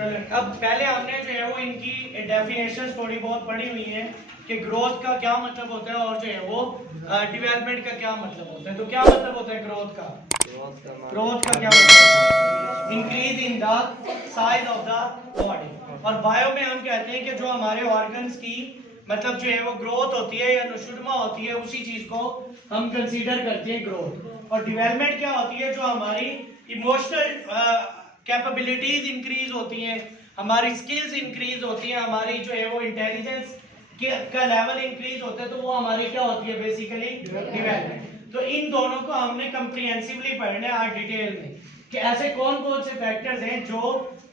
चलो अब पहले हमने जो है वो इनकी डेफिनेशन थोड़ी बहुत पढ़ी हुई है कि ग्रोथ का क्या मतलब होता है और जो है वो डेवलपमेंट का क्या मतलब होता है। तो क्या मतलब होता है ग्रोथ का क्या मतलब है? Increase in the size of the body. और बायो में हम कहते हैं कि जो हमारे ऑर्गन्स की मतलब जो है वो ग्रोथ होती है या नशुरमा होती है, उसी चीज को हम कंसीडर करते हैं ग्रोथ। और डेवलपमेंट क्या होती है? जो हमारी इमोशनल कैपेबिलिटीज इंक्रीज होती हैं, हमारी स्किल्स इंक्रीज होती हैं, हमारी जो है वो इंटेलिजेंस का लेवल इंक्रीज होता है, तो वो हमारी क्या होती है? Basically development. तो इन दोनों को हमने कंप्रिहेंसिवली पढ़ना है आज डिटेल में कि ऐसे कौन कौन से फैक्टर्स हैं जो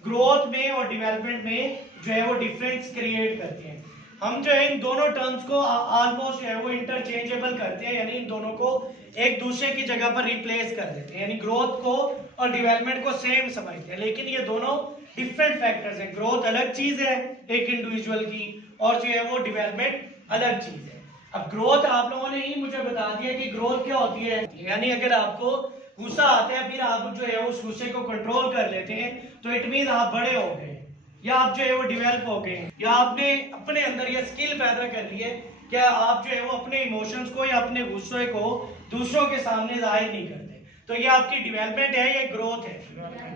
ग्रोथ में और डेवलपमेंट में जो है वो डिफरेंस क्रिएट करते हैं। हम जो है इन दोनों टर्म्स को ऑलमोस्ट जो है वो इंटरचेंजेबल करते हैं, यानी इन दोनों को एक दूसरे की जगह पर रिप्लेस कर देते हैं, यानी ग्रोथ को और डेवलपमेंट को सेम समझते हैं, लेकिन ये दोनों डिफरेंट फैक्टर्स हैं। ग्रोथ अलग चीज है एक इंडिविजुअल की, और जो है वो डेवलपमेंट अलग चीज है। अब ग्रोथ आप लोगों ने ही मुझे बता दिया कि ग्रोथ क्या होती है, यानी अगर आपको गुस्सा आता है फिर आप जो है उस गुस्से को कंट्रोल कर लेते हैं तो इट मीन आप बड़े हो गए, या आप जो है वो डेवलप हो गए, या आपने अपने अंदर ये स्किल पैदा कर ली है कि आप जो है वो अपने इमोशंस को या अपने गुस्से को दूसरों के सामने जाहिर नहीं करते। तो ये आपकी डेवलपमेंट है, ये ग्रोथ है,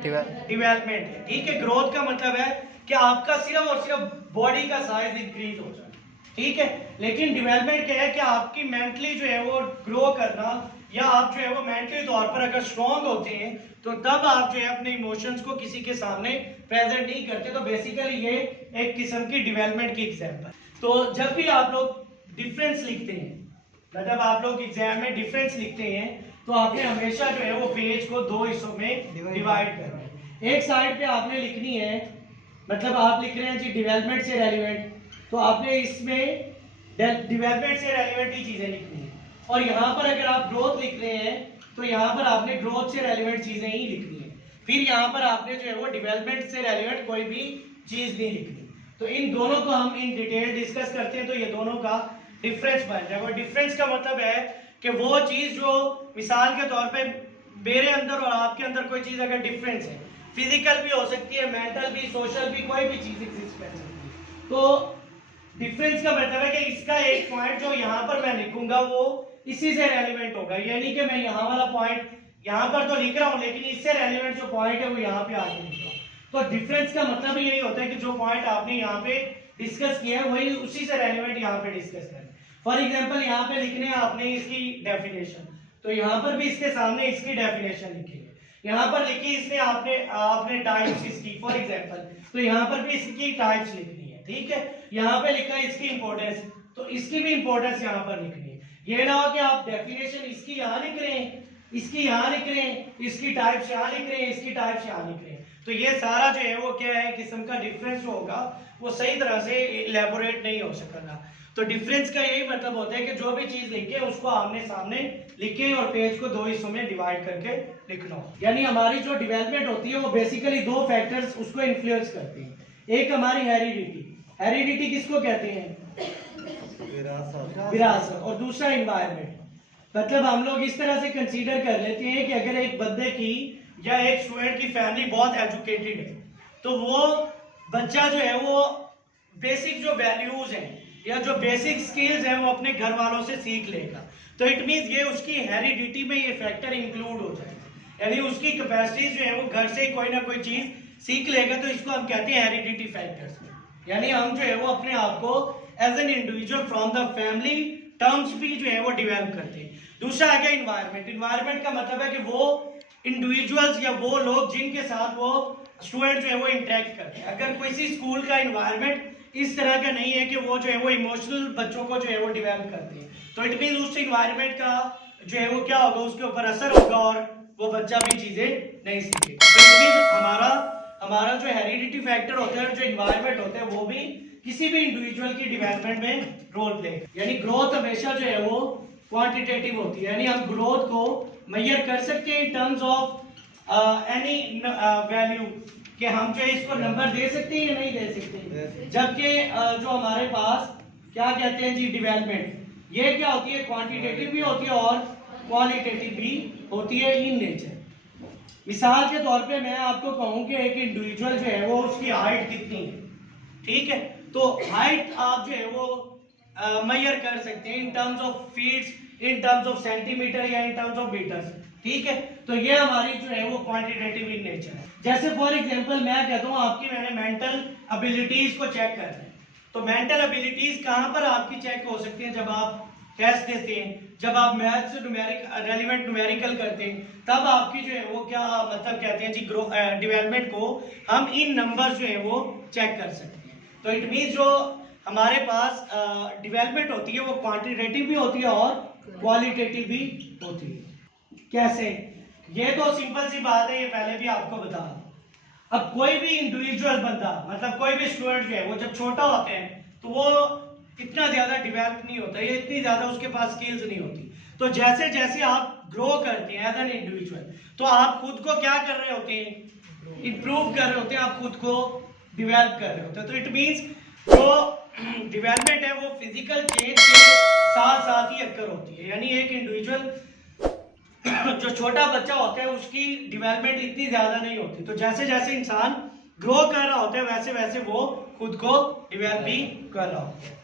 डेवलपमेंट है। ठीक है, ग्रोथ का मतलब है कि आपका सिर्फ और सिर्फ बॉडी का साइज इंक्रीज हो जाए, ठीक है। लेकिन डेवलपमेंट क्या है कि आपकी मेंटली जो है वो ग्रो करना, या आप जो है वो मेंटली तौर पर अगर स्ट्रांग होते हैं तो तब आप जो है अपने इमोशंस को किसी के सामने प्रेजेंट नहीं करते। तो बेसिकली ये एक किस्म की डेवलपमेंट की एग्जांपल। तो जब भी आप लोग डिफरेंस लिखते हैं, मतलब आप लोग एग्जाम में डिफरेंस लिखते हैं, तो आपने हमेशा जो है वो पेज को दो हिस्सों में डिवाइड करना है। एक साइड पे आपने लिखनी है, मतलब आप लिख रहे हैं जी डेवलपमेंट से रेलिवेंट, तो आपने इसमें डेवलपमेंट से रेलिवेंट ही चीजें लिखनी है। और यहाँ पर अगर आप ग्रोथ लिख रहे हैं तो यहाँ पर आपने ग्रोथ से रेलिवेंट चीजें ही लिखनी है। फिर यहाँ पर आपने जो है वो डेवलपमेंट से रेलिवेंट कोई भी चीज नहीं लिखनी। तो इन दोनों को हम इन डिटेल डिस्कस करते हैं, तो ये दोनों का डिफरेंस बन जाएगा। डिफरेंस का मतलब है कि वो चीज जो मिसाल के तौर पे मेरे अंदर और आपके अंदर कोई चीज अगर डिफरेंस है, फिजिकल भी हो सकती है, मेंटल भी, सोशल भी, कोई भी चीज एग्जिस्ट कर सकती है। तो डिफरेंस का मतलब है कि इसका एक पॉइंट जो यहाँ पर मैं लिखूंगा वो इसी से रेलिवेंट होगा, यानी कि मैं यहाँ वाला पॉइंट यहाँ पर तो लिख रहा हूँ लेकिन इससे रेलिवेंट जो पॉइंट है वो यहाँ पे आके लिख रहा हूँ। तो डिफरेंस का मतलब यही होता है कि जो पॉइंट आपने यहाँ पे डिस्कस किया है वही उसी से रेलिवेंट यहाँ पे डिस्कस करें। फॉर एग्जाम्पल यहाँ पे लिखने हैं आपने इसकी डेफिनेशन, तो यहाँ पर भी इसके सामने इसकी डेफिनेशन लिखेंगे। यहाँ पर लिखी इसने आपने टाइप्स इसकी, फॉर एग्जाम्पल, तो यहाँ पर भी इसकी टाइप्स लिखनी है, ठीक है। यहाँ पे लिखा है इसकी इंपॉर्टेंस, तो इसकी भी इंपॉर्टेंस यहाँ पर लिखनी है। ये ना हो कि आप डेफिनेशन इसकी यहाँ लिख रहे हैं, इसकी यहाँ लिख रहे हैं, इसकी टाइप्स यहाँ लिख रहे हैं, इसकी टाइप्स यहाँ लिख रहे हैं, तो ये सारा जो है वो क्या है, किस्म का डिफरेंस जो होगा वो सही तरह से इलेबोरेट नहीं हो सकेगा। तो डिफरेंस का यही मतलब होता है कि जो भी चीज लिखे उसको आमने सामने लिखे और पेज को दो हिस्सों में डिवाइड करके लिखना हो। यानी हमारी जो डेवलपमेंट होती है वो बेसिकली दो फैक्टर्स उसको इन्फ्लुएंस करती हैं। एक हमारी हेरिडिटी, हेरिडिटी किसको कहते हैं? विरासत। और दूसरा एनवायरनमेंट। मतलब हम लोग इस तरह से कंसीडर कर लेते हैं कि अगर एक बंदे की या एक स्टूडेंट की फैमिली बहुत एजुकेटेड है तो वो बच्चा जो है वो बेसिक जो वैल्यूज हैं या जो बेसिक स्किल्स हैं वो अपने घर वालों से सीख लेगा। तो इट मींस ये उसकी हेरिडिटी में ये फैक्टर इंक्लूड हो जाएगा, यानी उसकी कैपेसिटीज जो है वो घर से कोई ना कोई चीज सीख लेगा। तो इसको हम कहते हैं हेरिडिटी फैक्टर्स, यानी हम जो है वो अपने आप को as an individual from the family terms भी जो है वो डेवलप करते हैं। दूसरा आ गया इन्वायरमेंट। इन्वायरमेंट का मतलब है कि वो इंडिविजुअल्स या वो लोग जिनके साथ वो स्टूडेंट जो है वो इंटरेक्ट करते हैं। अगर किसी स्कूल का इन्वायरमेंट इस तरह का नहीं है कि वो जो है वो इमोशनल बच्चों को जो है वो डेवलप करते हैं, तो इट मीन उस इन्वायरमेंट का जो है वो क्या होगा, उसके ऊपर असर होगा और वो बच्चा भी चीजें नहीं सीखेगा। तो इट मीन हमारा जो हेरिडिटी फैक्टर होता है और जो इन्वायरमेंट होता है वो भी किसी भी इंडिविजुअल की डेवलपमेंट में रोल प्ले। यानी ग्रोथ हमेशा जो है वो क्वांटिटेटिव होती है, यानी हम ग्रोथ को मेजर कर सकते हैं in terms of any value, कि हम जो है इसको नंबर दे सकते हैं या नहीं दे सकते। जबकि जो हमारे पास क्या कहते हैं जी डेवलपमेंट, ये क्या होती है, क्वांटिटेटिव भी होती है और क्वालिटेटिव भी होती है इन नेचर। मिसाल के तौर पे मैं आपको कहूँ कि एक इंडिविजुअल जो है वो उसकी हाइट कितनी है, ठीक है, तो हाइट आप जो है वो मेजर कर सकते हैं in terms of feets, in terms of centimeter या इन टर्म्स ऑफ मीटर्स, ठीक है। तो ये हमारी जो है वो क्वांटिटेटिव इन नेचर है। जैसे फॉर एग्जांपल मैं कहता हूँ आपकी मैंने मेंटल एबिलिटीज को चेक करना है, तो मेंटल एबिलिटीज कहाँ पर आपकी चेक हो सकती हैं? जब आप टेस्ट देते हैं, जब आप मैथ से रेलिवेंट न्यूमेरिकल करते हैं, तब आपकी जो है वो क्या मतलब कहते हैं जी डेवलपमेंट को हम इन नंबर जो है वो चेक कर सकते हैं। तो इट मीन जो हमारे पास डेवलपमेंट होती है वो क्वांटिटेटिव भी होती है और क्वालिटेटिव भी होती है। कैसे? ये तो सिंपल सी बात है, ये पहले भी आपको बता। अब कोई भी इंडिविजुअल बंदा मतलब कोई भी स्टूडेंट जो है वो जब छोटा होता है तो वो इतना ज्यादा डेवलप नहीं होता, ये इतनी ज्यादा उसके पास स्किल्स नहीं होती। तो जैसे जैसे आप ग्रो करते हैं एज एन इंडिविजुअल, तो आप खुद को क्या कर रहे होते हैं? इंप्रूव कर रहे होते हैं, आप खुद को डेवलप कर रहे होते हैं। तो इट मीन्स जो डेवलपमेंट है वो फिजिकल चेंज के साथ साथ ही अक्कर होती है। यानी एक इंडिविजुअल जो छोटा बच्चा होता है उसकी डेवलपमेंट इतनी ज्यादा नहीं होती, तो जैसे जैसे इंसान ग्रो कर रहा होता है वैसे वैसे वो खुद को डेवलप भी कर रहा होता है।